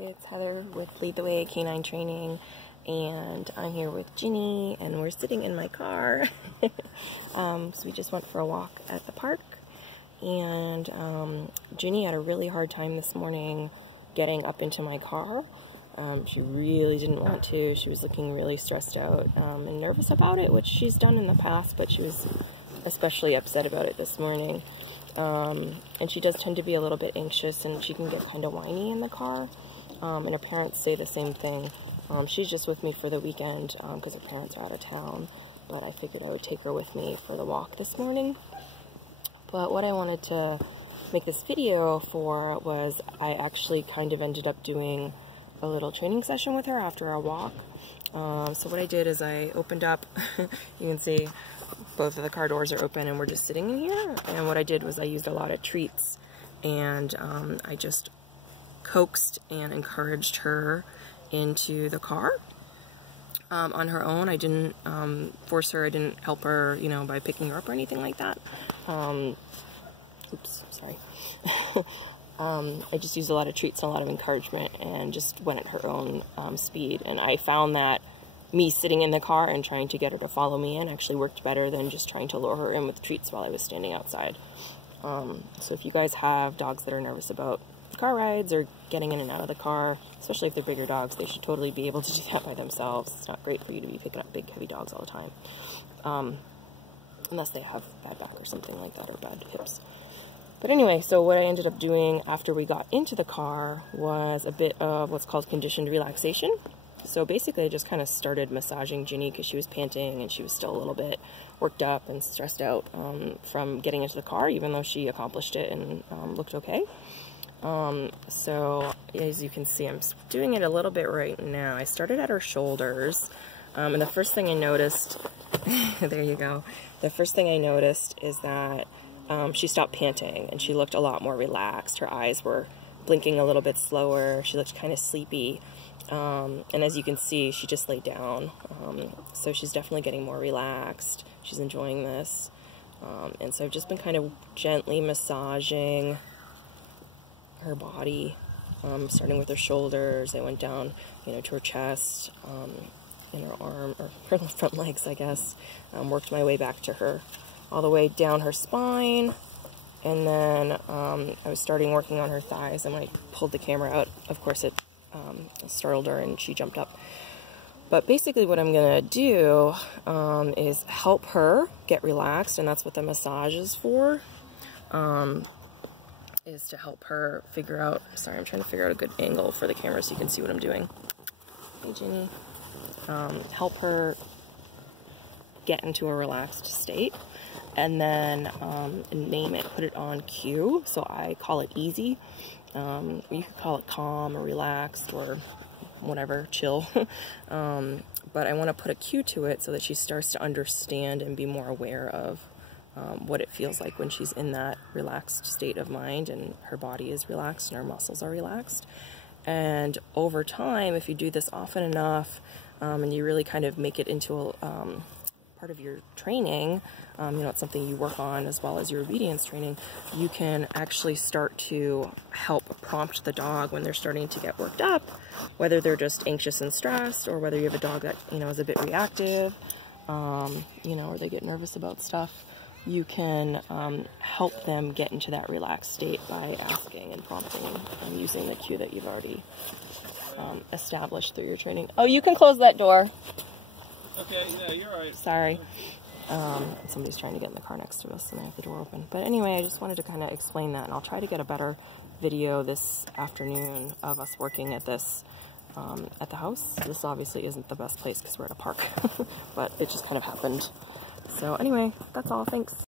it's Heather with Lead the Way Canine Training, and I'm here with Ginny, and we're sitting in my car. So we just went for a walk at the park, and Ginny had a really hard time this morning getting up into my car. She really didn't want to. She was looking really stressed out and nervous about it, which she's done in the past, but she was especially upset about it this morning. And she does tend to be a little bit anxious, and she can get kind of whiny in the car, and her parents say the same thing. She's just with me for the weekend because her parents are out of town, but I figured I would take her with me for the walk this morning. But what I wanted to make this video for was I actually kind of ended up doing a little training session with her after our walk. So what I did is I opened up, you can see both of the car doors are open and we're just sitting in here, and what I did was I used a lot of treats, and I just coaxed and encouraged her into the car on her own. I didn't force her, I didn't help her, you know, by picking her up or anything like that. Oops, sorry. I just used a lot of treats and a lot of encouragement and just went at her own speed, and I found that me sitting in the car and trying to get her to follow me in actually worked better than just trying to lure her in with treats while I was standing outside. So if you guys have dogs that are nervous about car rides or getting in and out of the car, especially if they're bigger dogs, they should totally be able to do that by themselves. It's not great for you to be picking up big heavy dogs all the time, unless they have bad back or something like that, or bad hips. But anyway, so what I ended up doing after we got into the car was a bit of what's called conditioned relaxation. So basically I just kind of started massaging Ginny because she was panting and she was still a little bit worked up and stressed out from getting into the car, even though she accomplished it and looked okay. So as you can see, I'm doing it a little bit right now. I started at her shoulders, and the first thing I noticed, there you go, the first thing I noticed is that she stopped panting and she looked a lot more relaxed. Her eyes were blinking a little bit slower. She looked kind of sleepy. And as you can see, she just laid down. So she's definitely getting more relaxed. She's enjoying this. And so I've just been kind of gently massaging her body, starting with her shoulders. I went down, you know, to her chest, and her arm, or her front legs, I guess. Worked my way back to her, all the way down her spine. And then I was starting working on her thighs, and when I pulled the camera out, of course it startled her and she jumped up. But basically what I'm gonna do is help her get relaxed, and that's what the massage is for, is to help her figure out, sorry, I'm trying to figure out a good angle for the camera so you can see what I'm doing. Hey Ginny. Help her get into a relaxed state, and then name it, put it on cue. So I call it easy. You could call it calm or relaxed or whatever, chill. But I want to put a cue to it so that she starts to understand and be more aware of what it feels like when she's in that relaxed state of mind and her body is relaxed and her muscles are relaxed. And over time, if you do this often enough, and you really kind of make it into a part of your training, you know, it's something you work on as well as your obedience training, you can actually start to help prompt the dog when they're starting to get worked up, whether they're just anxious and stressed, or whether you have a dog that, you know, is a bit reactive, you know, or they get nervous about stuff. You can help them get into that relaxed state by asking and prompting and using the cue that you've already established through your training. Oh, you can close that door. Okay, yeah, you're right. Sorry. Somebody's trying to get in the car next to us and I have the door open. But anyway, I just wanted to kind of explain that, and I'll try to get a better video this afternoon of us working at this at the house. This obviously isn't the best place because we're at a park, but it just kind of happened. So anyway, that's all. Thanks.